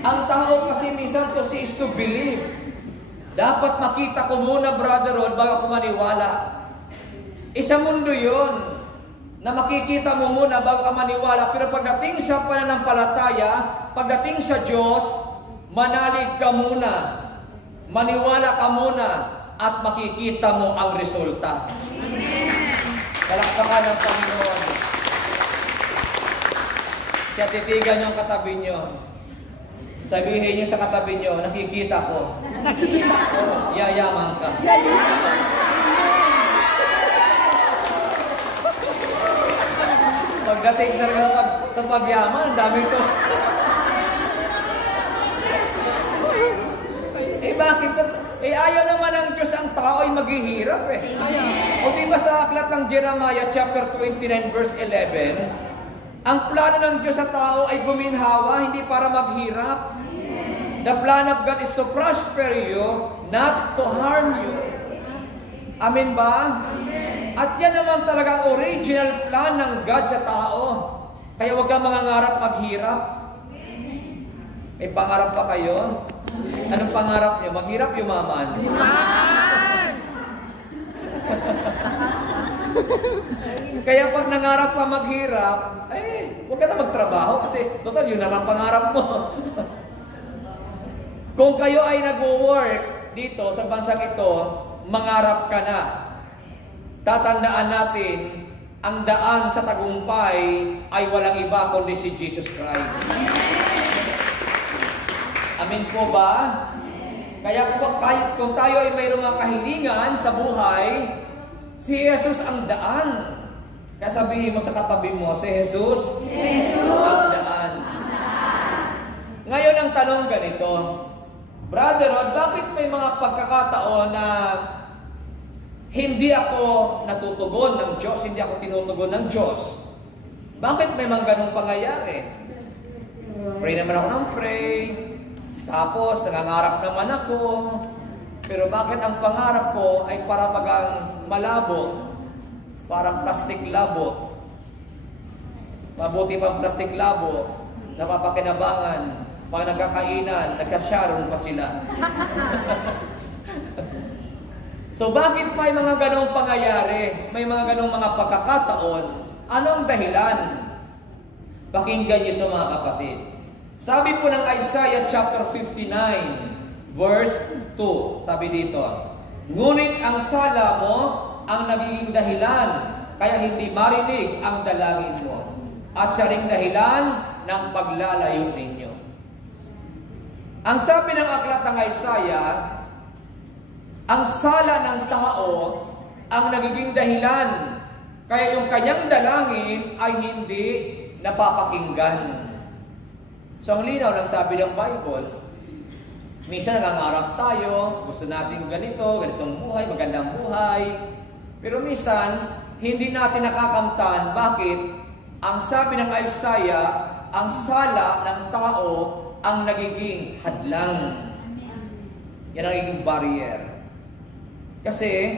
Ang tao kasi minsan to see is to believe. Dapat makita ko muna, Brother Rod, bago ako maniwala. Isa mundo yun, na makikita mo muna bago ka maniwala. Pero pagdating sa pananampalataya, pagdating sa Diyos, manalig ka muna. Maniwala ka muna at makikita mo ang resulta. Palakpakan ng Panginoon. Kaya titigan yung katabi nyo. Sabihin niyo sa katabi niyo, nakikita ko. Nakikita ko. Yayaman ka. Yayaman. Pagdating talaga sa pagyaman, ang dami ito. Bakit? Ayaw naman ng Diyos ang tao ay maghihirap eh. O di ba sa aklat ng Jeremiah chapter 29 verse 11, ang plano ng Diyos sa tao ay guminhawa, hindi para maghirap. The plan of God is to prosper you, not to harm you. Amen ba? At yan naman talaga ang original plan ng God sa tao. Kaya huwag kang mangangarap maghirap. May pangarap pa kayo? Anong pangarap niyo? Maghirap, yumaman? Yumaman! Kaya pag nangarap ka maghirap, huwag ka na magtrabaho kasi total yun naman pangarap mo. Kung kayo ay nag-work dito sa bansang ito, mangarap ka na. Tatandaan natin, ang daan sa tagumpay ay walang iba kundi si Jesus Christ. Amin po ba? Kaya kung tayo ay mayroong mga kahilingan sa buhay, si Jesus ang daan. Kaya sabihin mo sa katabi mo, si Jesus ang daan. Ngayon ang tanong ganito, Brother Rod, bakit may mga pagkakataon na hindi ako natutugon ng Diyos, hindi ako tinutugon ng Diyos? Bakit may mga ganong pangyayari? Pray naman ako ng pray, tapos nangangarap naman ako, pero bakit ang pangarap ko ay para bagang malabo, parang plastic labo? Mabuti pang plastic labo, napapakinabangan. Pag nagkakainan, nagkasyaron pa sila. So bakit may mga ganong pangyayari? May mga ganong mga pagkakataon? Anong dahilan? Pakinggan niyo ito mga kapatid. Sabi po ng Isaiah chapter 59, verse 2. Sabi dito, ngunit ang sala mo ang nagiging dahilan, kaya hindi marinig ang dalangin mo. At siya ring dahilan ng paglalayo ninyo. Ang sabi ng aklat ng Isaiah, ang sala ng tao ang nagiging dahilan, kaya yung kanyang dalangin ay hindi napapakinggan. So ang linaw ng sabi ng Bible, minsan nangangarap tayo, gusto natin ganitong buhay, magandang buhay, pero minsan hindi natin nakakamtan. Bakit? Ang sabi ng Isaiah, ang sala ng tao ang nagiging hadlang. Yan ang nagiging barrier. Kasi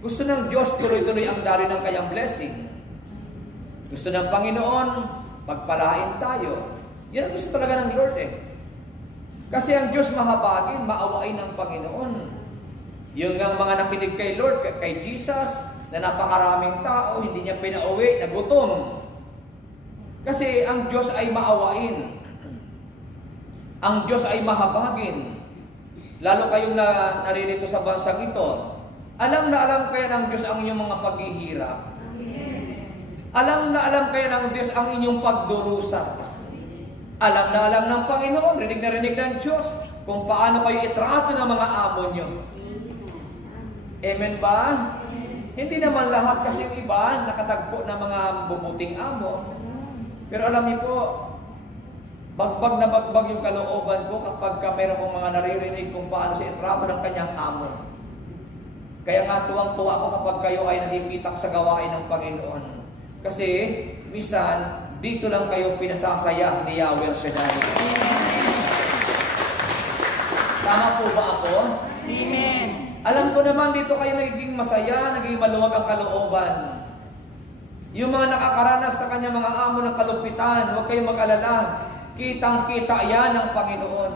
gusto ng Diyos tuloy-tuloy ang daloy ng kanyang blessing. Gusto ng Panginoon pagpalain tayo. Yan ang gusto talaga ng Lord eh. Kasi ang Diyos mahabagin, maawain ng Panginoon. Yung ang mga nakinig kay Lord, kay Jesus, na napakaraming tao, hindi niya pinauwi, nagutom. Kasi ang Diyos ay maawain. Ang Diyos ay mahabagin. Lalo kayong naririto sa bansang ito. Alam na alam kaya ng Diyos ang inyong mga paghihirap. Alam na alam kaya ng Diyos ang inyong pagdurusa. Alam na alam ng Panginoon, rinig na rinig ng Diyos, kung paano kayo itrato ng mga amo nyo. Amen ba? Hindi naman lahat kasi yung iba nakatagpo ng mga bubuting amo. Pero alam niyo po, bagbag na bagbag yung kalooban ko kapag meron kong mga naririnig kung paano siya itrato ng kanyang amo. Kaya nga tuwang-tuwa ako kapag kayo ay nakikita sa gawain ng Panginoon. Kasi, minsan, dito lang kayo pinasasaya ni Yahweh Shaddai. Tama po ba ako? Amen. Alam ko naman dito kayo nagiging masaya, nagiging maluwag ang kalooban. Yung mga nakakaranas sa kanya mga amo ng kalupitan, huwag kayong mag-alala. kitang-kita yan ng Panginoon.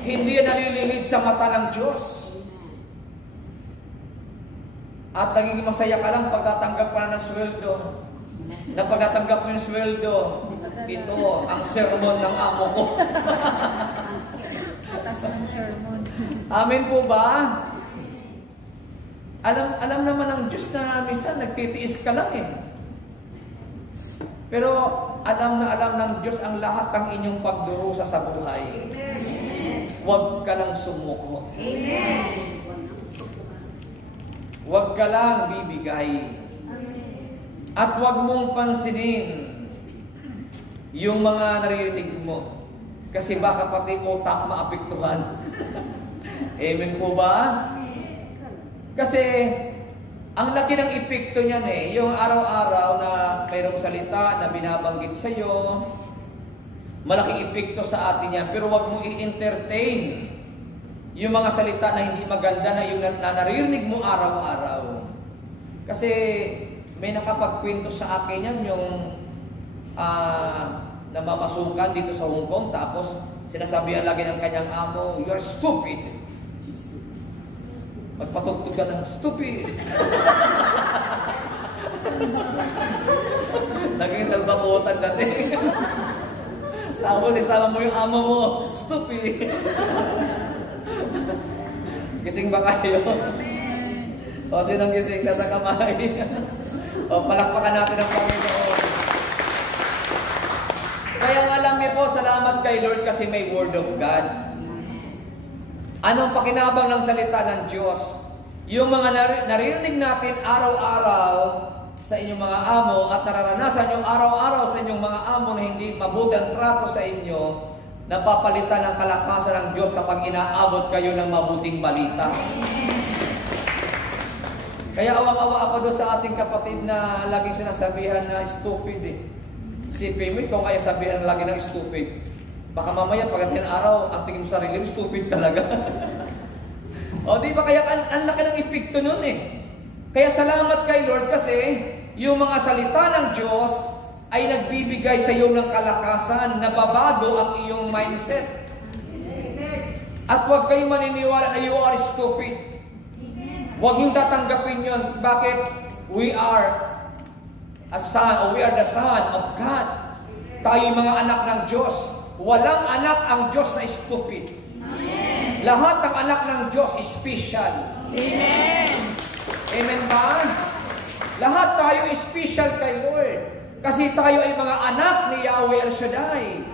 Hindi yan nalilingid sa mata ng Diyos. At nagiging masaya ka lang pagtatanggap ka na ng sweldo. Na pagtatanggap mo yung sweldo, ito ang sermon ng amo ko. Atas ng sermon. Amen po ba? Alam naman ng Diyos na minsan nagtitiis ka lang eh. Pero alam ng Diyos ang lahat ng inyong pagdurusa sa buhay. Huwag ka lang sumuko. Amen. Huwag ka lang bibigay. At huwag mong pansinin yung mga naririnig mo. Kasi baka pati utak maapektuhan. Amen po ba? Kasi ang laki ng epekto niyan eh. Yung araw-araw na mayroong salita na binabanggit sa iyo, malaking epekto sa atin yan. Pero huwag mong i-entertain yung mga salita na hindi maganda na yung naririnig mo araw-araw. Kasi may nakapagkwento sa akin yan yung namamasukan dito sa Hong Kong, tapos sinasabihan lagi ng kanyang amo, "You're stupid." Magpatugtog ka ng stupid. Naging salbakutan dati. Tapos isama mo yung amo mo, stupid. Gising ba kayo? O sinong gising sa kamay? O palakpakan natin ang Panginoon. Kaya alam niyo po, salamat kay Lord kasi may Word of God. Anong pakinabang ng salita ng Diyos? Yung mga naririnig natin araw-araw sa inyong mga amo at nararanasan yung araw-araw sa inyong mga amo na hindi mabuti ang trato sa inyo, napapalitan ng kalakasan ng Diyos kapag inaabot kayo ng mabuting balita. Kaya awang-awa ako doon sa ating kapatid na laging sinasabihan na stupid eh. Isipin mo, ikaw kaya sabihan lagi ng stupid. Baka mamaya pagdating ng araw, ang tingin mo sa sarili mo, stupid talaga. O di ba kaya ang laki ng epekto nun eh. Kaya salamat kay Lord kasi yung mga salita ng Diyos ay nagbibigay sa iyo ng kalakasan, nababago ang iyong mindset. At huwag kayong maniniwala na you are stupid. Huwag niyong tatanggapin yun. Bakit? We are a son, or we are the son of God. Tayo mga anak ng Diyos. Walang anak ang Diyos na stupid. Amen. Lahat ng anak ng Diyos is special. Amen. Amen ba? Lahat tayo is special kay Lord. Kasi tayo ay mga anak ni Yahweh El Shaddai.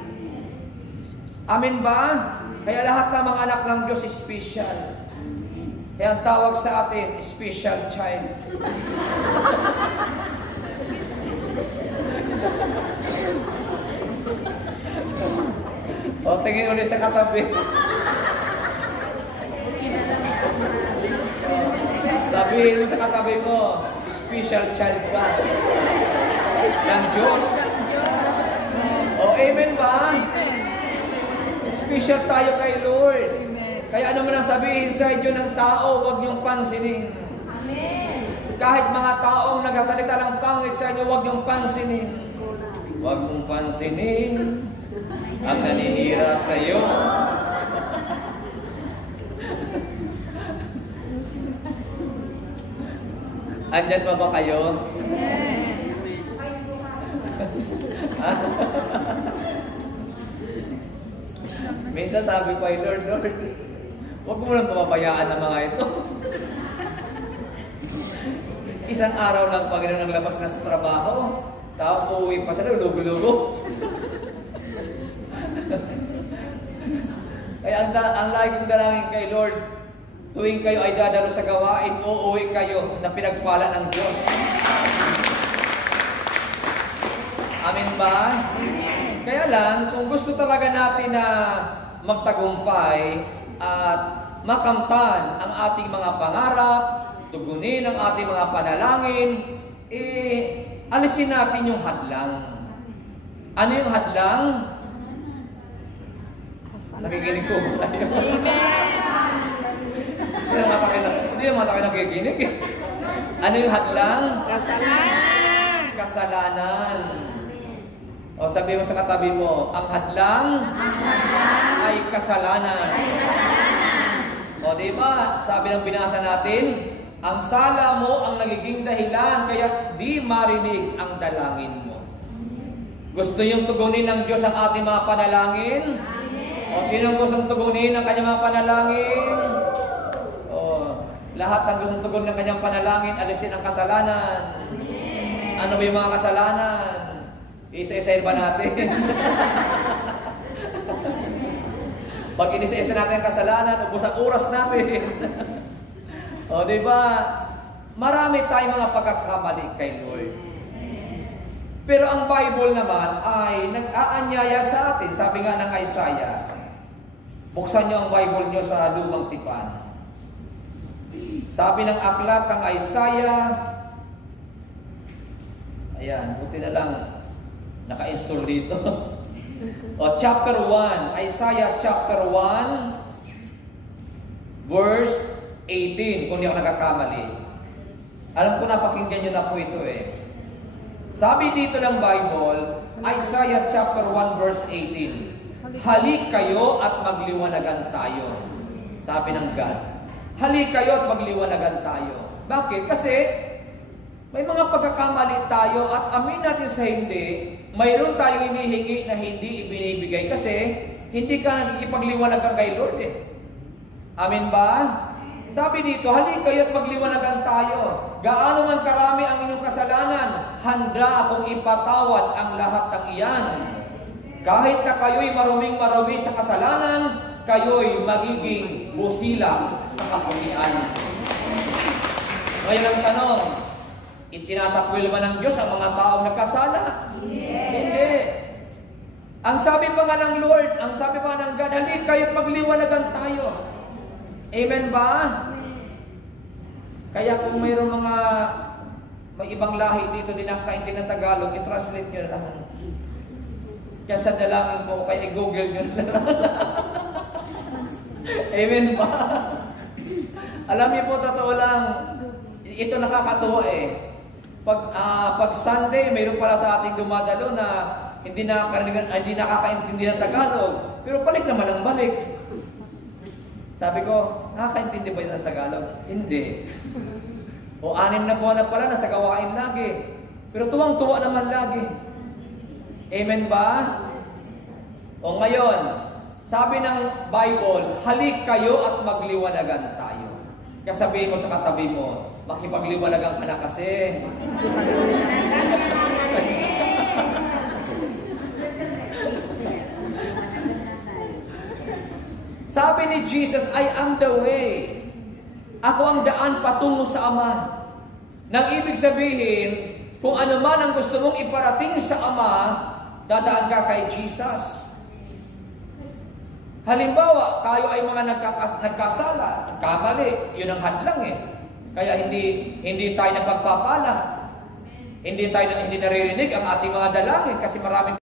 Amen ba? Kaya lahat ng mga anak ng Diyos is special. Kaya ang tawag sa atin, special child. O, tingin ulit sa katabi. Sabihin mo sa katabi mo, special child ka ng Diyos. O, amen ba? Special tayo kay Lord. Kaya ano man ang sabihin sa inyo ng tao, huwag niyong pansinin. Kahit mga taong nagsasalita ng pangit sa inyo, huwag niyong pansinin. Huwag mong pansinin ang naninira sa iyo. Andyan pa ba kayo? Minsan sabi ko ay Lord, huwag mo lang papabayaan ng mga ito. Isang araw lang Panginoon ang labas na sa trabaho, tapos uuwi pa sila, lugo-lugo. Kaya ang lagi kong dalangin kay Lord, tuwing kayo ay dadalo sa gawain, uuwi kayo na pinagpala ng Diyos. Amen ba? Kaya lang, kung gusto talaga natin na magtagumpay at makamtan ang ating mga pangarap, tugunin ang ating mga panalangin, alisin natin yung hadlang. Ano yung hadlang? Nakikinig ko ba tayo? Hindi yung mata kayo nakikinig. Ano yung hadlang? Kasalanan. Kasalanan. O sabi mo sa katabi mo, ang hadlang ay kasalanan. O diba, sabi ng binasa natin, ang sala mo ang nagiging dahilan kaya di marinig ang dalangin mo. Gusto yung tugunin ng Diyos ang ating mga panalangin? O sinong gustong tugunin ang kanyang mga panalangin? O lahat ang gustong tugunin ng kanyang panalangin, alisin ang kasalanan. Ano ba yung mga kasalanan? Isa-isahin ba natin? Pag inisa-isa natin ang kasalanan, ubos ang oras natin. O, diba? Marami tayong mga pagkakamali kay Lord. Pero ang Bible naman ay nag-aanyaya sa atin. Sabi nga ng Isaiah, buksan niyo ang Bible niyo sa lumang tipan. Sabi ng aklat ng Isaiah, ayan, buti na lang naka-install dito. O, chapter 1, Isaiah chapter 1, verse 18, kung di ako nagkakamali. Alam ko na, pakinggan nyo na po ito eh. Sabi dito ng Bible, Isaiah chapter 1, verse 18, halik kayo at magliwanagan tayo. Sabi ng God, halik kayo at magliwanagan tayo. Bakit? Kasi may mga pagkakamali tayo at amin natin sa hindi, mayroon tayo hinihingi na hindi ibinibigay kasi hindi ka nagikipagliwanagan kay Lord eh. Amin ba? Sabi dito, halik kayo at magliwanagan tayo. Gaano man karami ang inyong kasalanan, handa akong ipatawad ang lahat ng iyan. Kahit na kayo'y maruming-marumi sa kasalanan, kayo'y magiging busila sa kapugian. Ngayon ang tanong, itinatakwil ba ng Diyos ang mga taong nagkasala? Hindi. Ang sabi pa nga ng Lord, ang sabi pa ng God, halik kayo at magliwanagan tayo. Amen ba? Kaya kung mayroong may ibang lahi dito din nakakaintindi ng Tagalog, i-translate nyo na lang. Kaya sa dalangin mo, kaya i-google nyo na lang. Amen ba? Alam niyo po, totoo lang, ito nakakatuwa eh. Pag Sunday, mayroon pala sa ating dumadalo na hindi nakakaintindi ng Tagalog, pero balik naman ang balik. Sabi ko, nakakaintindi ba yun ng Tagalog? Hindi. O 6 na buwan na pala, nasa gawain lagi. Pero tuwang-tuwa naman lagi. Amen ba? O ngayon, sabi ng Bible, halik kayo at magliwanagan tayo. Kasabihin mo sa katabi mo, makipagliwanagan ka na kasi. Sabi ni Jesus, I am the way. Ako ang daan patungo sa Ama. Nang ibig sabihin, kung ano man ang gusto mong iparating sa Ama, dadaan ka kay Jesus. Halimbawa, tayo ay mga nagkasala, nagkamali, yun ang hadlang eh. Kaya hindi tayo napagpapala. Hindi naririnig ang ating mga dalangin kasi maraming